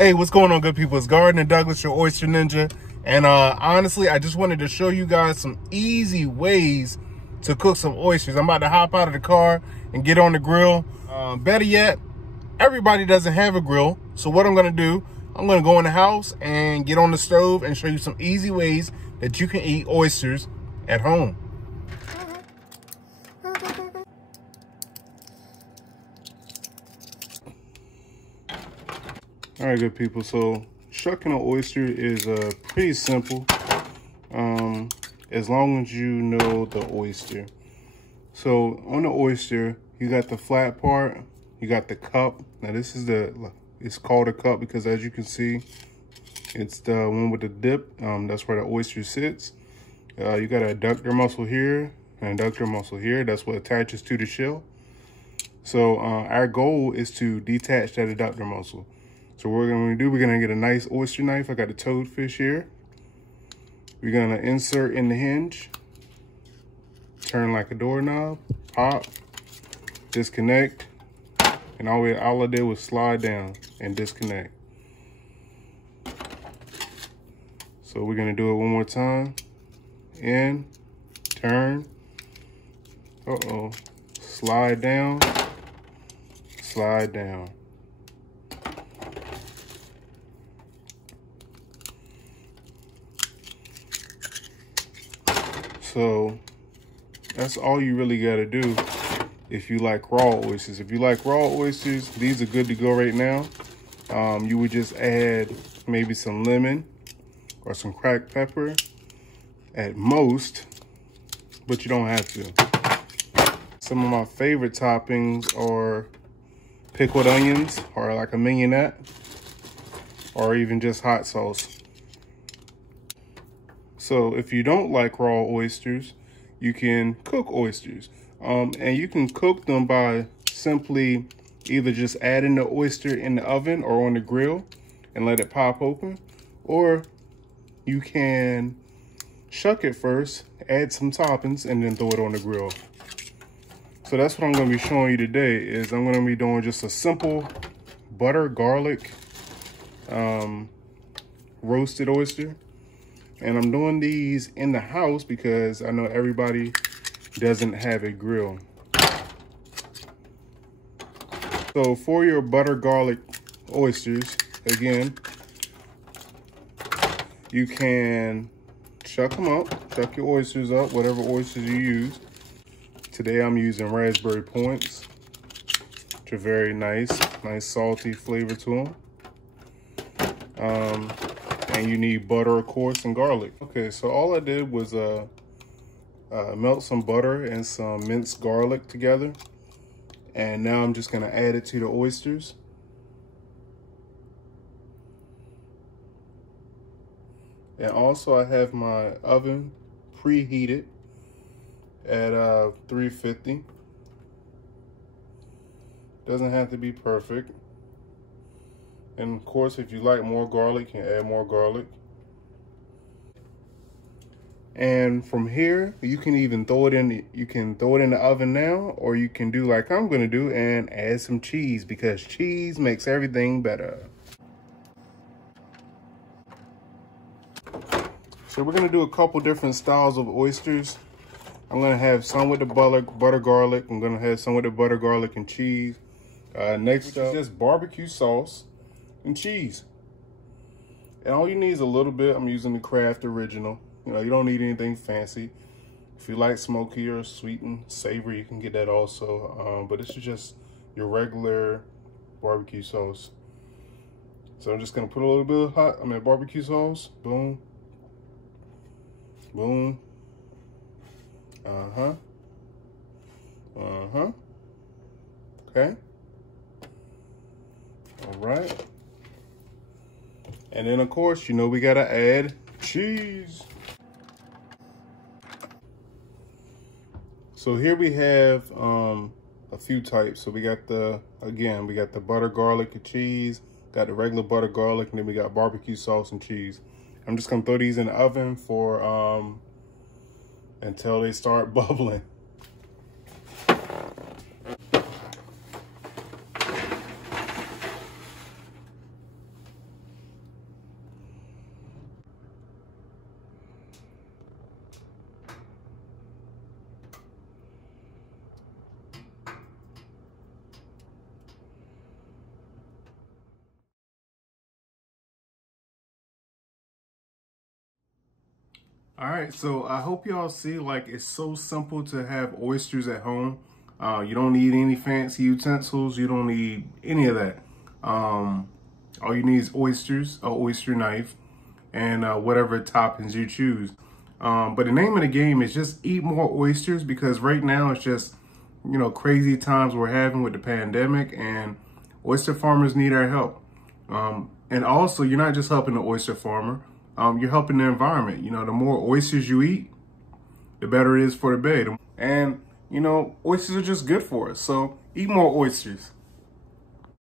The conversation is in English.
Hey, what's going on, good people? It's Gardner Douglas, your oyster ninja. And honestly, I just wanted to show you guys some easy ways to cook some oysters. I'm about to hop out of the car and get on the grill. Better yet, everybody doesn't have a grill. So what I'm gonna do, I'm gonna go in the house and get on the stove and show you some easy ways that you can eat oysters at home. All right, good people. So shucking an oyster is pretty simple, as long as you know the oyster. So on the oyster, you got the flat part, you got the cup. Now this is it's called a cup because, as you can see, it's the one with the dip. That's where the oyster sits. You got a adductor muscle here, an adductor muscle here. That's what attaches to the shell. So our goal is to detach that adductor muscle. So what we're gonna do, we're gonna get a nice oyster knife. I got a toadfish here. We're gonna insert in the hinge, turn like a doorknob, pop, disconnect, and all I did was slide down and disconnect. So we're gonna do it one more time. In, turn, slide down, slide down. So that's all you really got to do if you like raw oysters. If you like raw oysters, these are good to go right now. You would just add maybe some lemon or some cracked pepper at most, but you don't have to. Some of my favorite toppings are pickled onions, or like a mignonette, or even just hot sauce. So if you don't like raw oysters, you can cook oysters. And you can cook them by simply either just adding the oyster in the oven or on the grill and let it pop open. Or you can shuck it first, add some toppings, and then throw it on the grill. So that's what I'm gonna be showing you today. Is I'm gonna be doing just a simple butter garlic roasted oyster. And I'm doing these in the house because I know everybody doesn't have a grill. So for your butter garlic oysters, again, you can shuck them up, shuck your oysters up, whatever oysters you use. Today I'm using raspberry points, which are very nice salty flavor to them. And you need butter, of course, and garlic. Okay, so all I did was melt some butter and some minced garlic together. And now I'm just gonna add it to the oysters. And also I have my oven preheated at 350. Doesn't have to be perfect. And of course, if you like more garlic, you can add more garlic. And from here, you can even throw it in the oven now, or you can do like I'm gonna do and add some cheese, because cheese makes everything better. So we're gonna do a couple different styles of oysters. I'm gonna have some with the butter garlic. I'm gonna have some with the butter garlic and cheese. Next up is just barbecue sauce and cheese. And all you need is a little bit. I'm using the Kraft Original. You know, you don't need anything fancy. If you like smoky or sweet and savory, you can get that also. But this is just your regular barbecue sauce. So I'm just gonna put a little bit of barbecue sauce. Boom. Boom. Okay. All right. And then, of course, you know we gotta add cheese. So here we have a few types. So we got the butter garlic and cheese, got the regular butter garlic, and then we got barbecue sauce and cheese. I'm just gonna throw these in the oven for until they start bubbling. All right, so I hope y'all see, like, it's so simple to have oysters at home. You don't need any fancy utensils. You don't need any of that. All you need is oysters, an oyster knife, and whatever toppings you choose. But the name of the game is just eat more oysters, because right now it's just, you know, crazy times we're having with the pandemic, and oyster farmers need our help. And also, you're not just helping the oyster farmer, you're helping the environment. You know, the more oysters you eat, the better it is for the bay. And, you know, oysters are just good for us. So eat more oysters.